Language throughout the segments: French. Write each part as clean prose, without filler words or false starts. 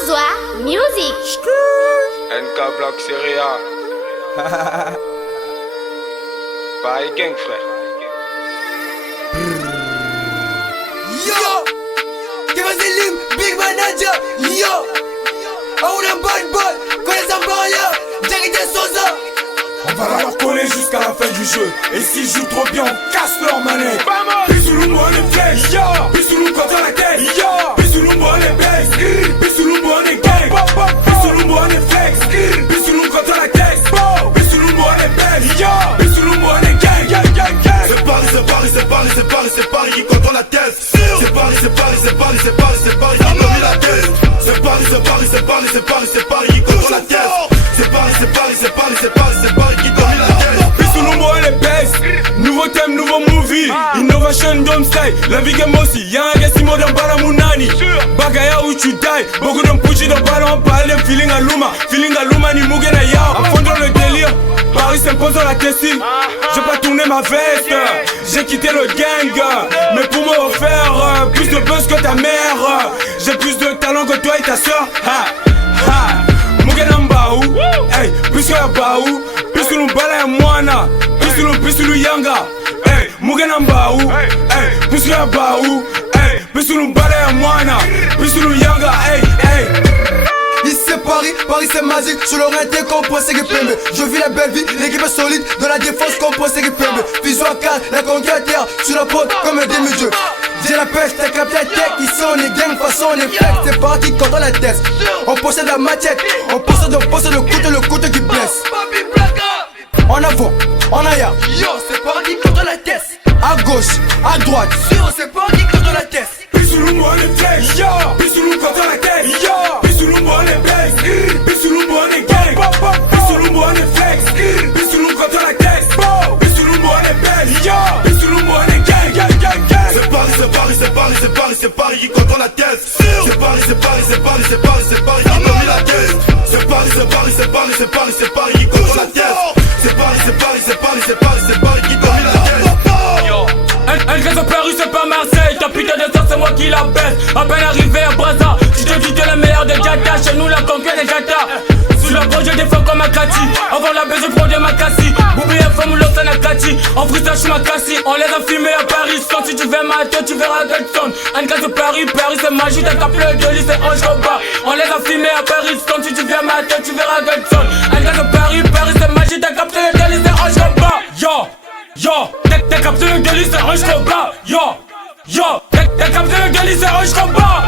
Bozois Music. NK Block Serie A. Pareil gang frère. Yo, Kevin Selim, Big Manager. Yo, Aouna Bad Boy, connais un barrière, Jerry Sosa. On va leur coller jusqu'à la fin du jeu. Et s'ils jouent trop bien, on casse leur manette. Bissoulou on est flex, yo. Bissoulou contre la tête, yo. Bissoulou on est bass, Bissoulou on est gang. Bissoulou on est flex, Bissoulou contre la tête, Bissoulou on est bass, yo. Bissoulou on est gang, gang, gang, gang. C'est Paris, c'est Paris, c'est Paris, c'est Paris, c'est Paris qui contrôle la tête. C'est Paris, c'est Paris, c'est Paris, c'est Paris, c'est Paris qui domine la tête. C'est Paris, c'est Paris, c'est Paris, c'est Paris, c'est Paris qui contrôle la tête. C'est Paris, c'est Paris, c'est Paris, c'est Paris, c'est Paris qui domine la tête. Bissoulou on est bass. Nouveau thème, nouveau movie. Innovation don't style. La vie game aussi. Y'a un Gassimo dans Balamounani. Bagaya où tu die. Beaucoup de Pucci dans Ballon. Parle feeling à Luma. Feeling à Luma ni Mugena Yao. À fond dans le délire. Paris s'impose dans la tessie. J'ai pas tourné ma veste. J'ai quitté le gang. Mais pour me refaire plus de buzz que ta mère. J'ai plus de talent que toi et ta soeur. Ha ha. Mugena Mbaou. Hey, plus que Baou. Bissoulou Bala Mwana. Bissoulou Yanga. Hey, Mugena Mbaou. Hey, Bissoulou Baou. Hey, Bissoulou Bala Mwana. Bissoulou Yanga. Hey, hey. Ici c'est Paris, Paris c'est magique. Sur l'orienté qu'on pense c'est Pembe. Je vis la belle vie, l'équipe est solide. De la défense qu'on pense c'est Pembe. Vision à 4, la conquête terre. Sur la pote comme un demi-dieu. J'ai la pêche, t'as capté la tête. Ici on est gang, façon on est flex. C'est parti contre la tête. On possède la machette. On possède le couteau qui blesse. En avant, en arrière. Yo, c'est parti contre la tête. À gauche, à droite. Yo, c'est parti contre la tête. Bissoulou on est flex, yo. Bissoulou contre la tête, yo. Bissoulou on est bass, Bissoulou on est gang. Bissoulou on est flex, Bissoulou contre la tête, Bissoulou on est bass, yo. Bissoulou on est gang, gang, gang, gang. C'est Paris, c'est Paris, c'est Paris, c'est Paris, c'est Paris qui contrôle la tête. C'est Paris, c'est Paris, c'est Paris, c'est Paris, c'est Paris qui domine la tête. C'est Paris, c'est Paris, c'est Paris, c'est Paris, c'est Paris qui contrôle la tête. C'est Paris, c'est Paris, c'est Paris, c'est Paris, c'est Paris qui domine la tête. Elle reste à Paris, c'est pas Marseille. Ta putain de sang, c'est moi qui la baisse. À peine arrivé à Brazza, je te dis que le meilleur des Jata. Chez nous, la conquête des Jata. Sous la broche, je défends comme un Kati. Avant la baisse, je prends de ma cassie. Boubi et femme, l'autre, c'est un Kati. En freestyle, je suis ma cassie. On les a filmés à Paris. Quand si tu fais ma tête, tu verras Gelson. Un cas de Paris, Paris, c'est magique. T'as capté le délit, c'est Ange Roba. On les a filmés à Paris. Quand si tu fais ma tête, tu verras Gelson. Un cas de Paris, Paris, c'est magique. T'as capté le délit, c'est Ange Roba. Yo, yo, t'as capté le délit, c'est Ange Roba. Yo, yo, t'as capté le délit, c'est Ange Roba.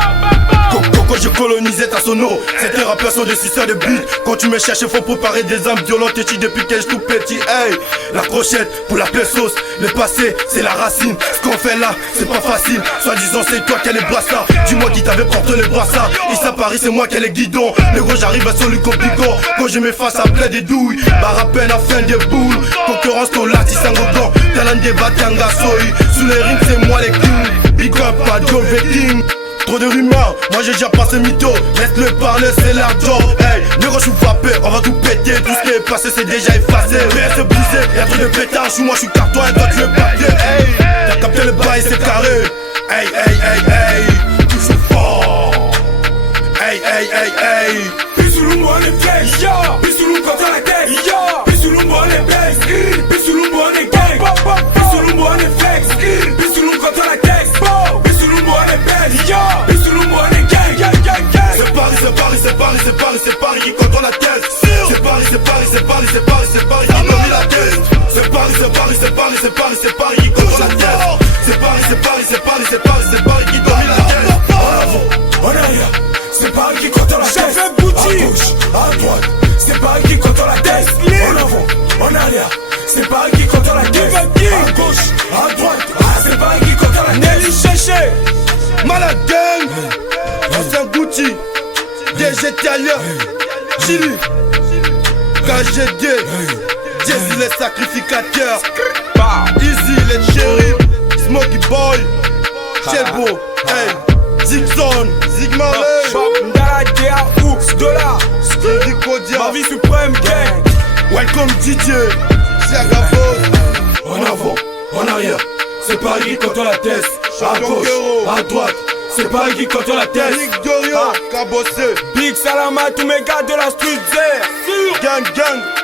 Quand je colonisais ta sono, c'était rappeurs sont des suceurs de beat. Quand tu me cherches, faut préparer des armes violentes. Et tu depuis que je tout petit, hey. La crochette pour la pleine sauce. Le passé, c'est la racine. Ce qu'on fait là, c'est pas facile. Soit disant c'est toi qui as les brassards. Dis-moi qui t'avait porté les brassards. Ici à Paris, c'est moi qui ai les guidons. Le gros, j'arrive à celui compliquant. Quand je me face à plein des douilles, barre à peine à fin des boules. Concurrence, ton lati, sangogan. Talent des batanga, soy. Sous les rimes, c'est moi les kings. Big up, pas de King. Trop de rumeurs, moi j'ai déjà passé mytho. Laisse-le parler, c'est leur job. Hey, négro, je suis vapé, on va tout péter. Tout ce qui est passé, c'est déjà effacé. PS est brisé, y'a trop de pétards. Moi, je suis carton et toi, tu es papier. Hey, t'as capté le bail, c'est carré. Hey, hey, hey, hey, toujours fort. Hey, hey, hey, hey. Bissoulou on est flex, yo. Bissoulou contre la tête, yo. Bissoulou on est bass, Bissoulou on est gang. Bissoulou on est flex, Bissoulou contre la tête, Bissoulou on est bass, yo. Bissoulou on est gang, gang, gang, gang. C'est Paris, c'est Paris, c'est Paris, c'est Paris, c'est Paris qui contrôle la tête. C'est Paris, c'est Paris, c'est Paris, c'est Paris, c'est Paris qui domine la tête. C'est Paris, c'est Paris, c'est Paris, c'est Paris, c'est Paris qui contrôle la tête. C'est Paris, c'est Paris, c'est Paris, c'est Paris, c'est Paris qui domine la tête. En avant, en arrière, c'est Paris qui contrôle la tête. À gauche, à droite, c'est Paris qui contrôle la tête. En avant, en arrière, c'est Paris qui contrôle la tête. À gauche, à droite, c'est Paris qui contrôle la tête. Nelly Chéché, Malade gang, Ancien Gucci, DG Italien, Chili, KGD, Jesse les sacrificateurs, Easy les shérifs, Smokey Boy, Shelbo, hey, Zigzone, Zig Marley, Ndala D.A.O. Dola, Skiri Kodia, Ma Vie Suprême Gang. Welcome DJ, Siagabos. En avant, en arrière, c'est Paris qui contrôle la tête. À gauche, à droite, c'est Paris qui contrôle la tête. Big Dorio, Cabossé, Big Salam à tous mes gars de la street. gang gang.